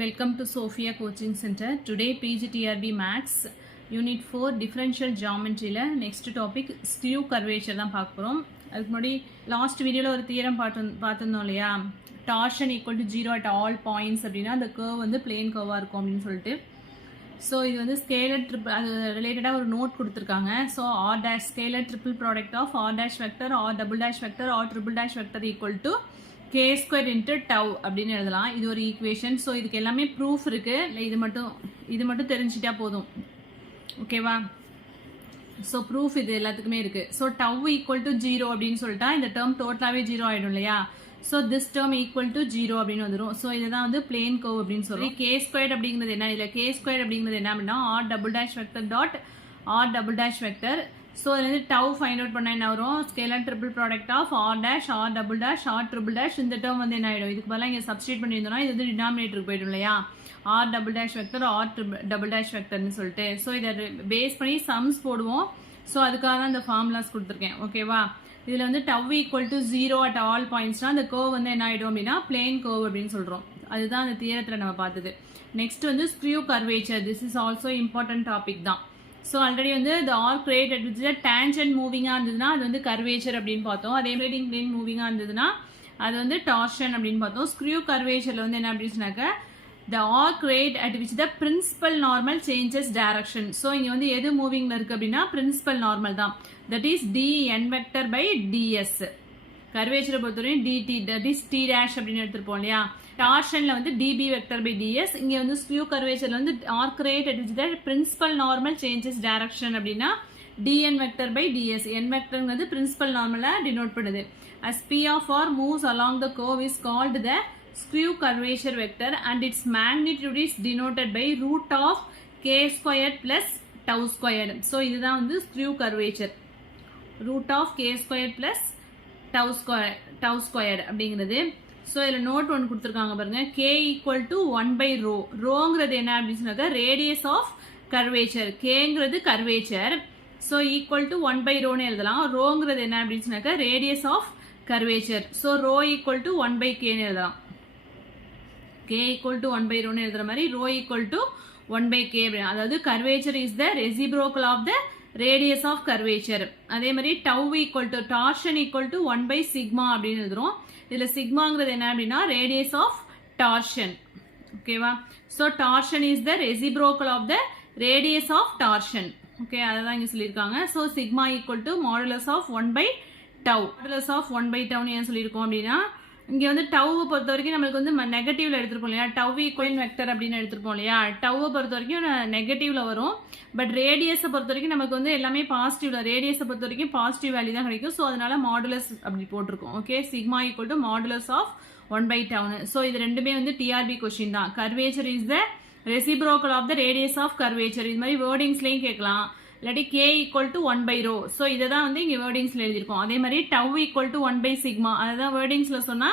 Welcome to Sophia Coaching Center. Today PGTRB Max Unit 4 Differential Geometry la next topic skew curvature தான் பார்க்க போறோம். அதுக்கு முன்னாடி last வீடியோல ஒரு தியரம் பார்த்தோம் இல்லையா, torsion equal to 0 at all points அப்படின்னா அந்த curve வந்து plane curve இருக்கும் அப்படின்னு சொல்லிட்டு. ஸோ இது வந்து ஸ்கேலர் அது ரிலேட்டடாக ஒரு நோட் கொடுத்துருக்காங்க. So R dash scalar triple product of R dash vector R double dash vector R triple dash vector equal to K square into tau அப்படின்னு எழுதலாம். இது ஒரு ஈக்குவேஷன். ஸோ இதுக்கு எல்லாமே ப்ரூஃப் இருக்குது. இல்லை இது மட்டும் தெரிஞ்சிட்டா போதும், ஓகேவா? ஸோ ப்ரூஃப் இது எல்லாத்துக்குமே இருக்குது. ஸோ டவ் ஈக்குவல் டு 0 அப்படின்னு சொல்லிட்டா இந்த டேர்ம் டோட்டலாகவே 0 ஆகிடும் இல்லையா? So this term equal to 0 அப்படின்னு வந்துடும். ஸோ இதுதான் வந்து பிளேன் கர்வ் அப்படின்னு சொல்லி கே ஸ்கொயர் அப்படிங்கிறது என்ன? இல்லை கே ஸ்கொயர் அப்படிங்கிறது என்ன அப்படின்னா R double dash vector dot R double dash vector. So இதுலேருந்து டவ் ஃபைண்ட் அவுட் பண்ணால் என்ன வரும்? Scalar triple product of R dash R double dash R triple dash. இந்த டேர்ம் வந்து என்ன ஆகிடும்? இதுக்கு பதிலாக இங்கே சப்ஸ்டியூட் பண்ணியிருந்தோம்னா இது வந்து டினாமினேட்டருக்கு போய்டும் இல்லையா? R double dash vector R double dash வெக்டர்னு சொல்லிட்டு. ஸோ இதை பேஸ் பண்ணி சம்ஸ் போடுவோம். ஸோ அதுக்காக தான் இந்த ஃபார்முலாஸ் கொடுத்துருக்கேன், ஓகேவா? இதில் வந்து டவ் ஈக்குவல் டு 0 அட் ஆல் பாயிண்ட்ஸ்னா அந்த கர்வ் வந்து என்ன ஆகிடும் அப்படின்னா பிளேன் கர்வ் அப்படின்னு சொல்கிறோம். அதுதான் அந்த தியரத்தில் நம்ம பார்த்தது. நெக்ஸ்ட் வந்து screw curvature. This is also important topic தான். ஸோ ஆல்ரெடி வந்து இந்த ஆர்க் ரேட் விச் டேஞ்சன்ட் மூவிங்காக இருந்ததுன்னா அது வந்து கர்வேச்சர் அப்படின்னு பார்த்தோம். அதே மாதிரி பிளேன் மூவிங்காக இருந்ததுன்னா அது வந்து டார்ஷன் அப்படின்னு பார்த்தோம். ஸ்க்ரூ கர்வேச்சரில் வந்து என்ன அப்படின்னு சொன்னாக்க the arc rate at which the principal normal changes direction. So இங்க வந்து எது மூவிங்ல இருக்கு அப்படின்னா principal normal தான். That is dn vector by ds. கர்வேச்சரை பொறுத்தவரையும் dt, that is t dash அப்படின்னு எடுத்துருப்போம் இல்லையா? டார்ஷன்ல வந்து db vector by ds. இங்க வந்து ஸ்க்யூ கர்வேச்சர்ல வந்து arc rate at which the principal normal changes direction அப்படின்னா dn vector by ds. n vectorங்கிறது principal normal denote பண்ணுது. As p of r moves along the curve is called the skew curvature vector and its magnitude is denoted by root of k squared plus tau squared. So இதுதான் வந்து skew curvature, root of k squared plus tau squared அப்படிங்கிறது. So இதில் note ஒன்று கொடுத்துருக்காங்க பாருங்க, k equal to 1 by rho. ரோங்கிறது என்ன அப்படின்னு சொன்னாக்க ரேடியஸ் ஆஃப் கர்வேச்சர். கேங்கிறது curvature. So equal to 1 by ரோன்னு எழுதலாம். ரோங்கிறது என்ன அப்படின்னு சொன்னாக்க radius of curvature. So rho equal to 1 by k ன்னு எழுதலாம். k equal to 1 by rho ன்னு எழுதுற மாதிரி rho equal to 1 by k. அதாவது curvature is the reciprocal of the radius of curvature. அதே மாதிரி tau equal to torsion equal to 1 by sigma அப்படின்னு எழுதுறோம். இதுல சிக்மாங்கிறது என்ன அப்படின்னா radius of torsion, ஓகேவா? So torsion is the reciprocal of the radius of torsion. Okay, அதான் இங்க சொல்லியிருக்காங்க. So sigma equal to modulus of 1 by tau. Modulus of 1 by tau ஏன் சொல்லியிருக்கோம் அப்படின்னா இங்கே வந்து டவ்வை பொறுத்த வரைக்கும் நம்மளுக்கு வந்து நெகட்டிவ்ல எடுத்துருப்போம் இல்லையா? டவ் ஈக்குவல் வெக்டர் அப்படின்னு எடுத்துருப்போம் இல்லையா? டவ்வை பொறுத்த வரைக்கும் நெகட்டிவ்ல வரும். பட் ரேடியஸை பொறுத்த வரைக்கும் நமக்கு வந்து எல்லாமே பாசிட்டிவ்ல, ரேடியஸை பொறுத்த வரைக்கும் பாசிட்டிவ் வேல்யூ தான் கிடைக்கும். ஸோ அதனால மாடுலஸ் அப்படி போட்டிருக்கோம். Okay, sigma equal to modulus of 1 by tau. So இது ரெண்டுமே வந்து டிஆர்பி கொஸ்டின் தான். Curvature is the reciprocal of the radius of curvature. இது மாதிரி வேர்டிங்ஸ்லையும் கேட்கலாம். இல்லாட்டி k equal to 1 by rho. So இதை தான் வந்து இங்கே வேர்டிங்ஸ்ல எழுதியிருக்கோம். அதே மாதிரி tau equal to 1 by sigma. அதான் வேர்டிங்ஸ்ல சொன்னா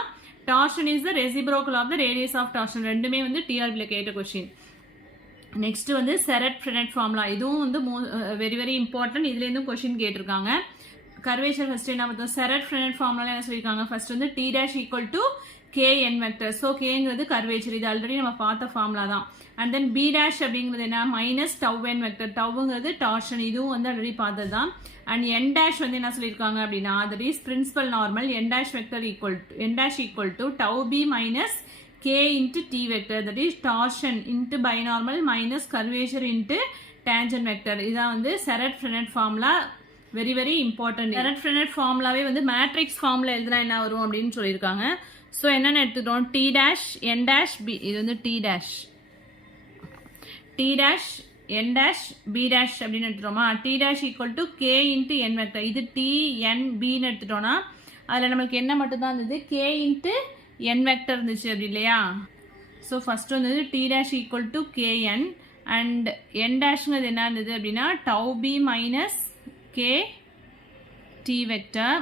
torsion is the reciprocal of the radius of torsion. ரெண்டுமே வந்து டிஆர்பில கேட்ட கொஸ்டின். நெக்ஸ்ட் வந்து செரட் ஃப்ரெனட் ஃபார்முலா. இதுவும் வந்து வெரி வெரி இம்பார்ட்டன்ட். இதுல இருந்தும் கொஸ்டின் கேட்டிருக்காங்க. கர்வேச்சர் ஃபர்ஸ்ட் என்ன பார்த்தோம்? செரட் ஃப்ரெனட் ஃபார்முலா என்ன சொல்லியிருக்காங்க? ஃபர்ஸ்ட் வந்து t dash equal to kn vector. So கேங்கிறது கர்வேச்சர். இது ஆல்ரெடி நம்ம பார்த்த ஃபார்முலா தான். அண்ட் தென் b dash அப்படிங்கிறது என்ன? Minus tau n vector. டவ்ங்கிறது டார்ஷன். இதுவும் வந்து ஆல்ரெடி பார்த்தது தான். அண்ட் n dash வந்து என்ன சொல்லியிருக்காங்க அப்படின்னா that is principal normal. n dash vector equal to tau b minus k into t vector. That is torsion into binormal minus curvature into tangent vector. இதான் வந்து Serret Frenet formula. Very very important. Serret Frenet ஃபார்முலாவே வந்து matrix formula எழுதுனா என்ன வரும் அப்படின்னு சொல்லியிருக்காங்க. So என்னென்னு எடுத்துக்கிறோம்? t dash n dash b. இது வந்து t dash n dash b dash அப்படின்னு எடுத்துட்டோமா? t dash equal to k into n vector. இது t n b ன்னு எடுத்துட்டோம்னா அதில் நம்மளுக்கு என்ன மட்டும் தான் இருந்தது? k into n vector இருந்துச்சு அப்படி இல்லையா? ஸோ ஃபர்ஸ்ட் வந்து t dash equal to kn and n dashங்கிறது என்ன இருந்தது அப்படின்னா tau b minus k t vector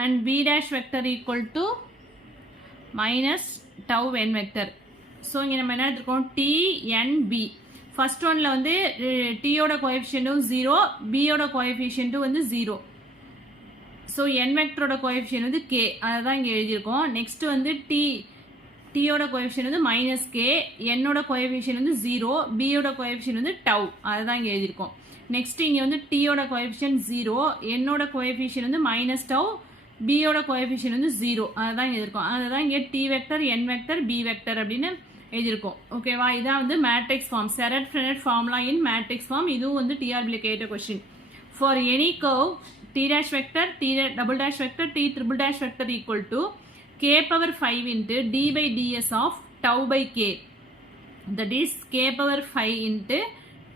and b dash vector equal to minus tau n vector. So இங்கே நம்ம என்ன எடுத்துருக்கோம்? t n b. ஃபர்ஸ்ட் ஒன்ல வந்து t யோட கோஎஃபிஷியன்ட்டும் 0, b யோட கோஎஃபிஷியன்ட்டும் வந்து 0. ஸோ என் வெக்டரோட கோஎஃபிஷியன்ட் வந்து கே, அதை தான் இங்கே எழுதியிருக்கோம். நெக்ஸ்ட் வந்து டீயோட கோஎஃபிஷியன்ட் வந்து மைனஸ் கே, என்னோட கோஎஃபிஷியன்ட் வந்து 0, பியோட கோஎஃபிஷியன்ட் வந்து டவ், அதை தான் இங்கே எழுதியிருக்கோம். நெக்ஸ்ட் இங்கே வந்து டீயோட கோஎஃபிஷியன்ட் 0, என்னோட கோஎஃபிஷியன்ட் வந்து மைனஸ் டவ், பியோட கோஎஃபிஷியன்ட் வந்து 0, அதை தான் இங்கே எழுதியிருக்கோம். அதை தான் இங்கே T vector, N vector, B vector அப்படின்னு எழுதியிருக்கோம். ஓகேவா, இதான் வந்து matrix form, Serret Frenet formula in matrix form. இதுவும் வந்து டிஆர்பியில் கேட்ட question. For any curve t dash vector, t double dash vector, t triple dash vector equal to k power 5 into d by ds of tau by k. That is k power 5 into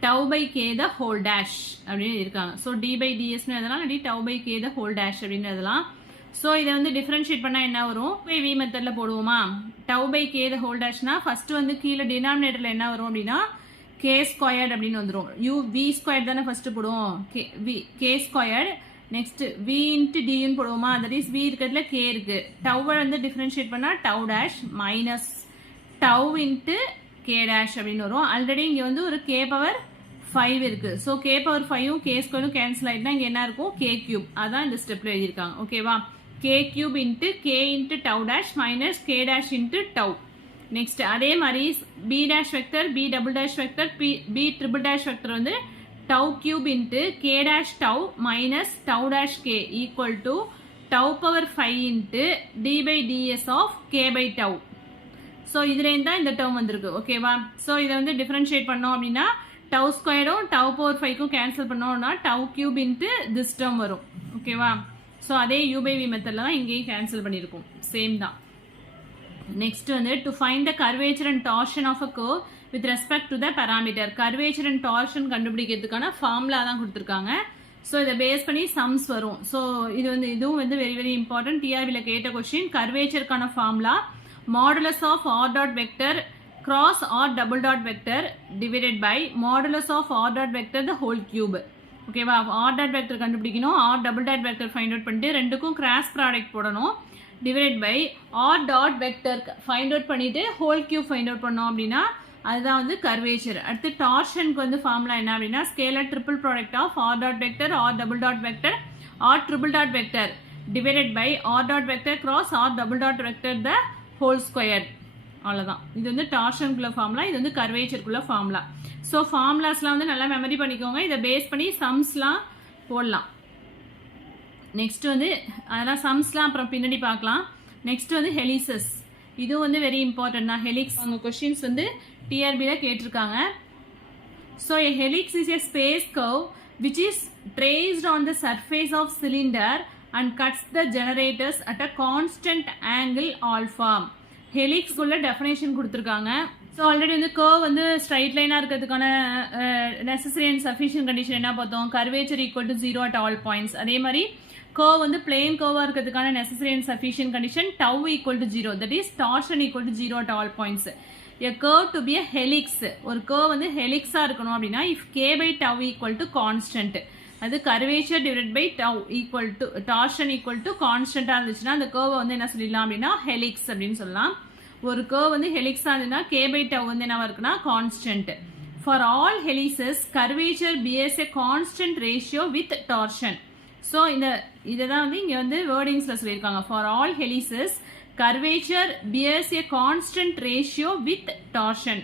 tau by k the whole dash அப்படின்னு இருக்காங்க. So d by ds எதெல்லாம் இல்லாட்டி tau by k the whole dash அப்படின்னு எதெல்லாம். So இதை வந்து differentiate பண்ணால் என்ன வரும், பை வி மெத்தடில் போடுவோமா. tau by k the whole dashனா ஃபஸ்ட்டு வந்து கீழே டினாமினேட்டரில் என்ன வரும் அப்படின்னா k ஸ்கொயர்ட் அப்படின்னு வந்துடும். v ஸ்கொயர்ட் தானே ஃபஸ்ட்டு போடுவோம், k squared. Next v into டின்னு போடுவோமா, தட் இஸ் v இருக்கிறதுல k இருக்கு. டவ்வை வந்து டிஃப்ரென்ஷியேட் பண்ணால் tau dash minus tau into k dash அப்படின்னு வரும். ஆல்ரெடி இங்கே வந்து ஒரு k பவர் 5 இருக்கு. ஸோ k பவர் 5ம் k ஸ்கொயரும் கேன்சல் ஆகிட்டுனா இங்கே என்ன இருக்கும், k கியூப். அதான் இந்த ஸ்டெப்பில் எழுதியிருக்காங்க. ஓகேவா, k cube into k into tau dash minus k dash into tau. Next அதே மாதிரி b dash vector, b double dash vector, b triple dash vector வந்து tau cube into k dash tau minus tau dash k equal to tau power 5 into d by ds of k by tau. So இதுல இருந்தா இந்த term வந்திருக்கு. ஓகேவா, so இதை வந்து differentiate பண்ணோம் அப்படின்னா டவு ஸ்கொயரும் டவு பவர் 5க்கும் கேன்சல் பண்ணோம்னா டவு கியூப் இன்ட்டு திஸ் டேர்ம் வரும். ஓகேவா, ஸோ அதே u by v மெத்தடில் தான் இங்கேயும் கேன்சல் பண்ணியிருக்கும், சேம் தான். நெக்ஸ்ட் வந்து to find the curvature and torsion of a curve with respect to the parameter. Curvature and torsion கண்டுபிடிக்கிறதுக்கான ஃபார்முலா தான் கொடுத்துருக்காங்க. ஸோ இதை பேஸ் பண்ணி சம்ஸ் வரும். ஸோ இதுவும் வந்து வெரி வெரி இம்பார்ட்டன்ட், டிஆர்பியில் கேட்ட கொஸ்டின். கர்வேச்சருக்கான formula modulus of r dot vector cross r double dot vector divided by modulus of r dot vector the whole cube. ஓகேவா, ஆர் டாட் வெக்டர் கண்டுபிடிக்கணும், r double dot vector find out பண்ணிட்டு ரெண்டுக்கும் cross product போடணும். Divided by r dot vector find out பண்ணிட்டு whole cube find out பண்ணோம் அப்படின்னா அதுதான் வந்து கர்வேச்சர். அடுத்து டார்ஷனுக்கு வந்து ஃபார்முலா என்ன அப்படின்னா scalar triple product of r dot vector, R double dot vector, R triple dot vector divided by r dot vector cross r double dot vector the whole square. அவ்வளோதான், இது வந்து டார்ஷனுக்குள்ள ஃபார்முலா, இது வந்து கர்வேச்சருக்குள்ள formula. So ஃபார்முலாஸ்லாம் வந்து நல்லா memory பண்ணிக்கோங்க, இதை base பண்ணி சம்ஸ்லாம் போடலாம். நெக்ஸ்ட் வந்து அதெல்லாம் சம்ஸ்லாம் அப்புறம் பின்னாடி பார்க்கலாம். நெக்ஸ்ட் வந்து ஹெலிசஸ், இதுவும் வந்து வெரி இம்பார்ட்டன்ட் தான். ஹெலிக்ஸ் அவங்க கொஸ்டின்ஸ் வந்து டிஆர்பியில் கேட்டிருக்காங்க. So a helix is a space curve which is traced on the surface of cylinder and cuts the generators at a constant angle alpha. Helix உள்ள டெஃபினேஷன் கொடுத்துருக்காங்க. So already வந்து curve வந்து straight லைனாக இருக்கிறதுக்கான necessary and sufficient condition என்ன பார்த்தோம், curvature equal to 0 at all points. அதே மாதிரி கர்வ் வந்து பிளேன் கர்வாக இருக்கிறதுக்கான necessary and sufficient condition tau equal to 0, that is torsion equal to 0 at all points. A curve to be a helix, ஒரு curve வந்து ஹெலிக்ஸா இருக்கணும் அப்படின்னா if k by tau equal to constant, அது curvature divided by tau equal to torsion equal to constant இருந்துச்சுன்னா அந்த curve வந்து என்ன சொல்லிடலாம் அப்படின்னா helix அப்படின்னு சொல்லலாம். ஒரு curve வந்து ஹெலிக்ஸா இருந்துன்னா k by tau வந்து என்ன இருக்குன்னா constant. For all helices curvature bears a constant ratio with torsion. So இதான் வந்து இங்க வந்து வேர்டிங்ஸ்ல சொல்லியிருக்காங்க. For all helices curvature bears a constant ratio with torsion.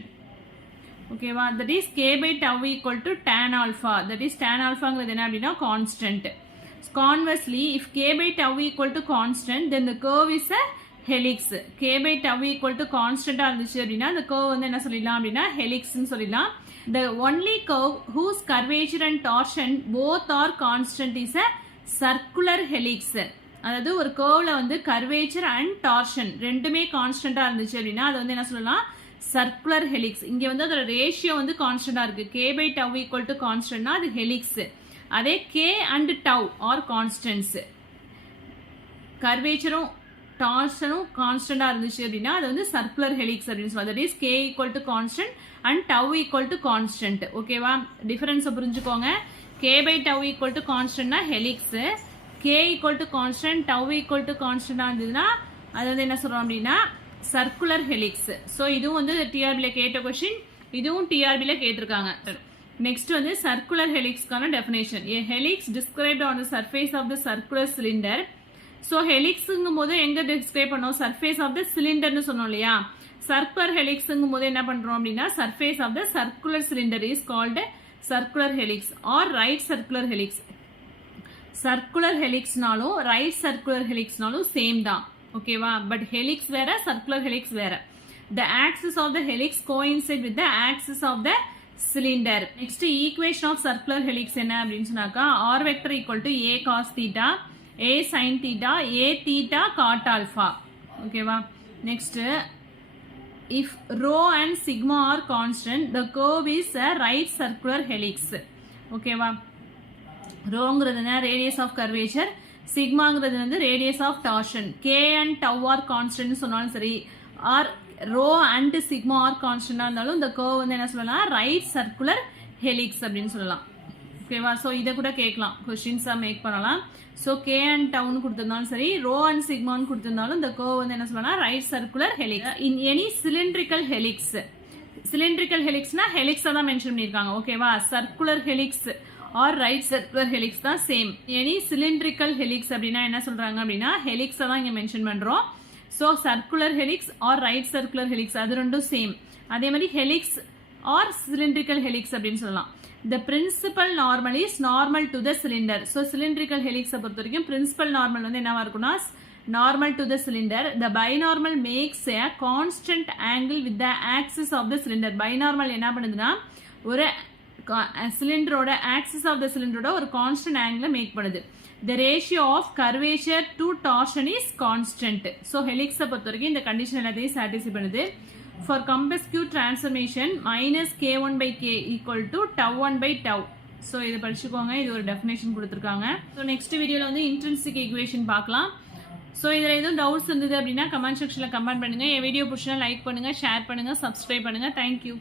ஓகேவா, that is k by tau equal to tan alpha, that is tan alphaங்கிறது என்ன அப்படின்னா constant. Conversely, if k by tau equal to constant, then the curve is a helix. k by tau equal to constant இருந்துச்சு அப்படின்னா the curve வந்து என்ன சொல்லிடலாம் அப்படின்னா helixன்னு சொல்லிடலாம். The only curve whose curvature and torsion both are constant is a circular helix. அதாவது ஒரு கர்வ்ல வந்து கர்வேச்சர் அண்ட் டார்ஷன் ரெண்டுமே கான்ஸ்டன்டா இருந்துச்சு அப்படின்னா அது வந்து என்ன சொல்லலாம், சர்க்குலர் ஹெலிக்ஸ். இங்க வந்து அதோட ரேஷியோ வந்து கான்ஸ்டன்டா இருக்கு, k by tau equal to கான்ஸ்டன்ட்னா அது ஹெலிக்ஸ். அதே k and tau are constants, கர்வேச்சரும் டார்ஷனும் கான்ஸ்டன்டா இருந்துச்சு அப்படின்னா அது வந்து சர்க்குலர் ஹெலிக்ஸ் அப்படின்னு சொல்லுவாங்க. That is k equal to constant and tau equal to constant. ஓகேவா, டிஃபரன்ஸை புரிஞ்சுக்கோங்க. k by tau equal to constantனா helix, k equal to constant, tau equal to constant இருந்ததுன்னா அது வந்து என்ன சொல்றோம் அப்படின்னா சர்க்குலர் ஹெலிக்ஸ். ஸோ இதுவும் வந்து டிஆர்பியில் கேட்ட கொஸ்டின், இதுவும் டிஆர்பியில் கேட்டிருக்காங்க. Next வந்து circular helixக்கான definition. A helix described on the surface of the circular cylinder. So helixங்கும் போது எங்க describe பண்ணோம்? Surface of the cylinderனு சொன்னோம் இல்லையா? Circular helixங்கும் போது என்ன பண்றோம் அப்படின்னா surface of the circular cylinder is called circular helix or right circular helix. Circular helixனாலும் right circular helixனாலும் same தான். ஓகேவா? But helix வேற circular helix வேற. The axis of the helix coincide with the axis of the cylinder. Next equation of circular helix என்ன அப்படின்னு சொன்னாக்கா r vector equal to a cos theta, a sin theta, a theta cot alpha. ஓகேவா? Next if rho and sigma are constant, the curve is a right circular helix. ஓகேவா? ரோங்கிறது என்ன? radius of curvature. சிக்மாங்கிறது வந்து radius of torsion. k and tau are constant சொன்னாலும் சரி, or rho and sigma are constant இருந்தாலும் இந்த curve வந்து என்ன சொல்லலாம்? right circular helix அப்படின்னு சொல்லலாம். ஓகேவா? ஸோ இதை கூட கேட்கலாம், கொஸ்டின்ஸாக மேக் பண்ணலாம். ஸோ k and tauன்னு கொடுத்திருந்தாலும் சரி, rho and sigmaன்னு கொடுத்திருந்தாலும் இந்த curve வந்து என்ன சொல்லலாம்? right circular helix. in any cylindrical helix. cylindrical helixனா ஹெலிக்ஸாக தான் மென்ஷன் பண்ணியிருக்காங்க. ஓகேவா? circular helix or right circular helix தான் சேம். any cylindrical helix அப்படின்னா என்ன சொல்றாங்க அப்படின்னா ஹெலிக்ஸை தான் இங்கே மென்ஷன் பண்ணுறோம். So circular helix or right circular helix அது ரெண்டும் சேம். அதே மாதிரி ஹெலிக்ஸ் ஆர் சிலிண்ட்ரிக்கல் ஹெலிக்ஸ் அப்படின்னு சொல்லலாம். The principal normal is normal to the cylinder. So cylindrical ஹெலிக்ஸை பொறுத்த வரைக்கும் பிரின்சிபல் நார்மல் வந்து என்னவா இருக்குன்னா normal to the cylinder. The binormal makes a constant angle with the axis of the cylinder. Binormal என்ன பண்ணுதுன்னா ஒரு சிலிண்டரோட ஆக்சிஸ் ஆஃப் த சிலிண்டரோட ஒரு கான்ஸ்டன்ட் ஆங்கிளை மேக் பண்ணுது. The ratio of curvature to torsion is constant. So helix பொறுத்த வரைக்கும் இந்த condition எல்லாத்தையும் சாட்டிஸ்ஃபை பண்ணுது. For complex transformation minus k1 by k equal to tau1 by tau. So இதை படிச்சுக்கோங்க, இது ஒரு டெஃபினேஷன் கொடுத்துருக்காங்க. ஸோ நெக்ஸ்ட் வீடியோவில் வந்து இன்ட்ரின்சிக் ஈக்குவேஷன் பார்க்கலாம். ஸோ இதில் எதுவும் டவுட்ஸ் இருந்தது அப்படின்னா கமெண்ட் செக்ஷனில் கமெண்ட் பண்ணுங்கள். என் வீடியோ பிடிச்சினா லைக் பண்ணுங்கள், ஷேர் பண்ணுங்கள், சப்ஸ்கிரைப் பண்ணுங்கள். தேங்க்யூ.